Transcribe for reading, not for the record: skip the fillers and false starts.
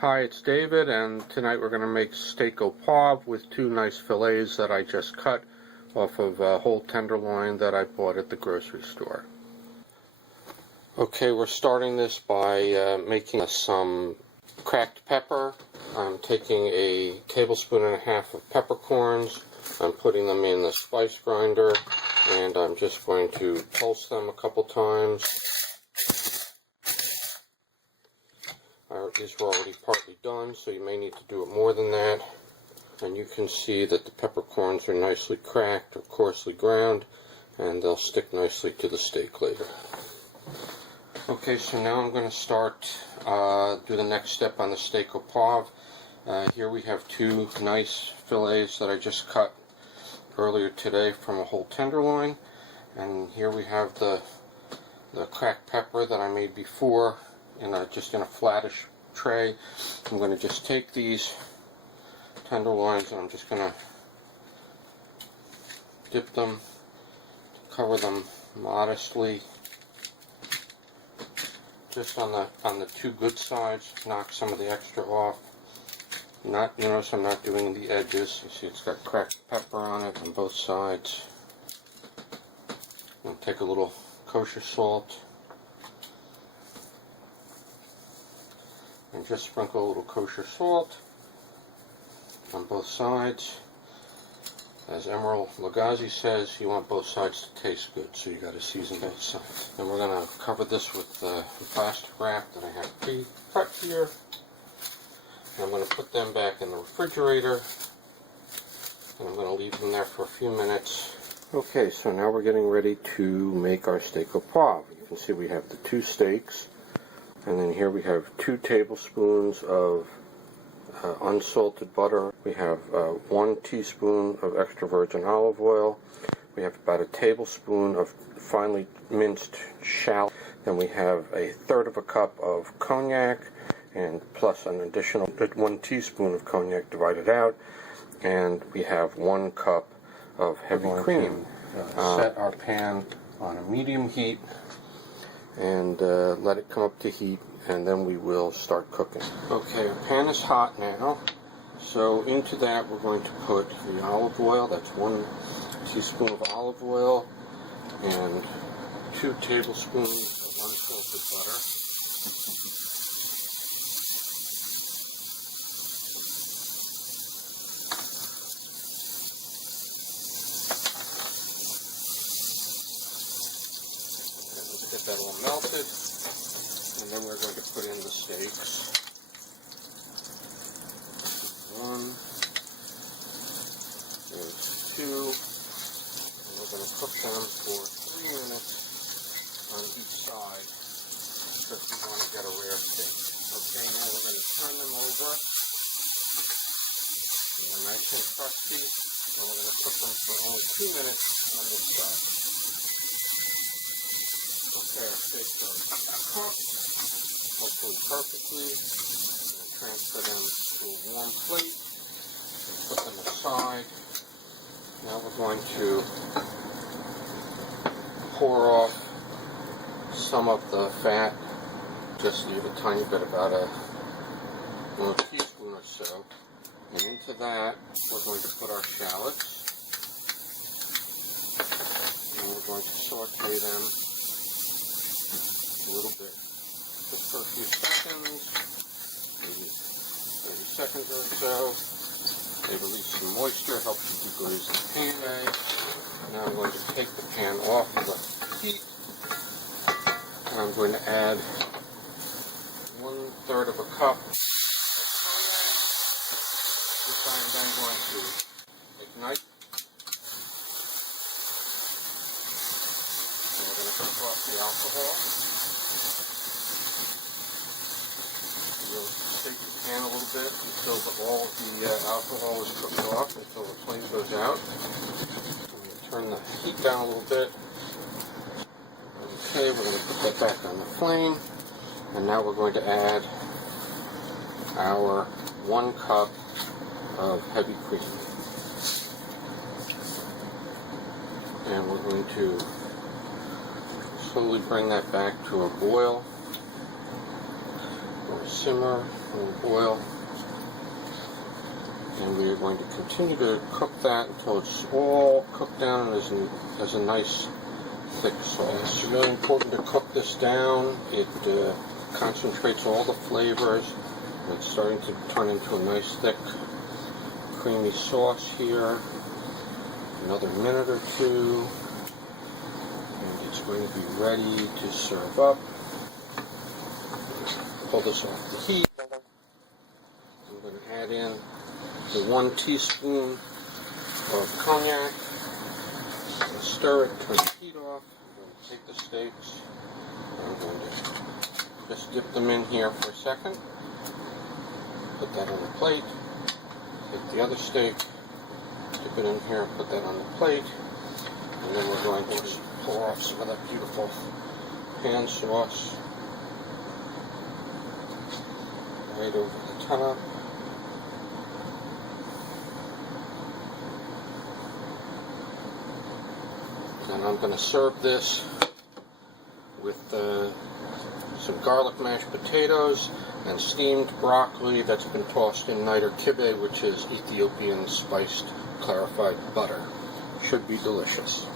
Hi, it's David, and tonight we're going to make steak au poivre with two nice fillets that I just cut off of a whole tenderloin that I bought at the grocery store. Okay, we're starting this by making some cracked pepper. I'm taking a tablespoon and a half of peppercorns. I'm putting them in the spice grinder, and I'm just going to pulse them a couple times. These were already partly done, so you may need to do it more than that. And you can see that the peppercorns are nicely cracked or coarsely ground, and they'll stick nicely to the steak later. Okay, so now I'm going to start, do the next step on the steak au poivre. Here we have two nice fillets that I just cut earlier today from a whole tenderloin. And here we have the cracked pepper that I made before, just in a flattish tray. I'm going to just take these tenderloins and I'm just going to dip them, cover them modestly, just on the two good sides, knock some of the extra off. Notice I'm not doing the edges. You see it's got cracked pepper on it on both sides. And take a little kosher salt. And just sprinkle a little kosher salt on both sides. As Emeril Lagasse says, you want both sides to taste good, so you got to season both sides. Then we're going to cover this with the plastic wrap that I have pre-cut here. And I'm going to put them back in the refrigerator, and I'm going to leave them there for a few minutes. Okay, so now we're getting ready to make our steak au poivre. You can see we have the two steaks. And then here we have 2 tablespoons of unsalted butter. We have 1 teaspoon of extra virgin olive oil. We have about a tablespoon of finely minced shallot. Then we have a third of a cup of cognac, and plus an additional 1 teaspoon of cognac divided out. And we have 1 cup of heavy cream. Set our pan on a medium heat and let it come up to heat, and then we will start cooking. Okay, our pan is hot now, so into that we're going to put the olive oil. That's 1 teaspoon of olive oil and 2 tablespoons of unsalted butter. Get that all melted, and then we're going to put in the steaks. 1, there's 2, and we're going to cook them for 3 minutes on each side because we want to get a rare steak. Okay, now we're going to turn them over. They're nice and crusty, and we're going to cook them for only 2 minutes on each side. Okay, our steaks are cooked, hopefully perfectly. We'll transfer them to a warm plate and put them aside. Now we're going to pour off some of the fat. Just leave a tiny bit, about a teaspoon or so. And into that, we're going to put our shallots. And we're going to saute them a little bit, just for a few seconds, maybe 30 seconds or so. They release some moisture, helps you deglaze the pan. Now I'm going to take the pan off and let it heat, and I'm going to add 1/3 of a cup of cognac, which I am then going to ignite. And we're going to cook off the alcohol. We'll shake the pan a little bit until all of the alcohol is cooked off, until the flame goes out. I'm going to turn the heat down a little bit. Okay, we're going to put that back on the flame. And now we're going to add our 1 cup of heavy cream. And we're going to slowly bring that back to a boil. simmer and boil. And we are going to continue to cook that until it's all cooked down and has a nice thick sauce. It's really important to cook this down. It concentrates all the flavors. It's starting to turn into a nice thick creamy sauce here. Another minute or two and it's going to be ready to serve up. Pull this off the heat. I'm going to add in the 1 teaspoon of cognac. I'm going to stir it, turn the heat off. I'm going to take the steaks. I'm going to just dip them in here for a second. Put that on the plate. Take the other steak, dip it in here, put that on the plate. And then we're going to just pour off some of that beautiful pan sauce right over the top. And I'm going to serve this with some garlic mashed potatoes and steamed broccoli that's been tossed in niter kibbeh, which is Ethiopian spiced clarified butter. Should be delicious.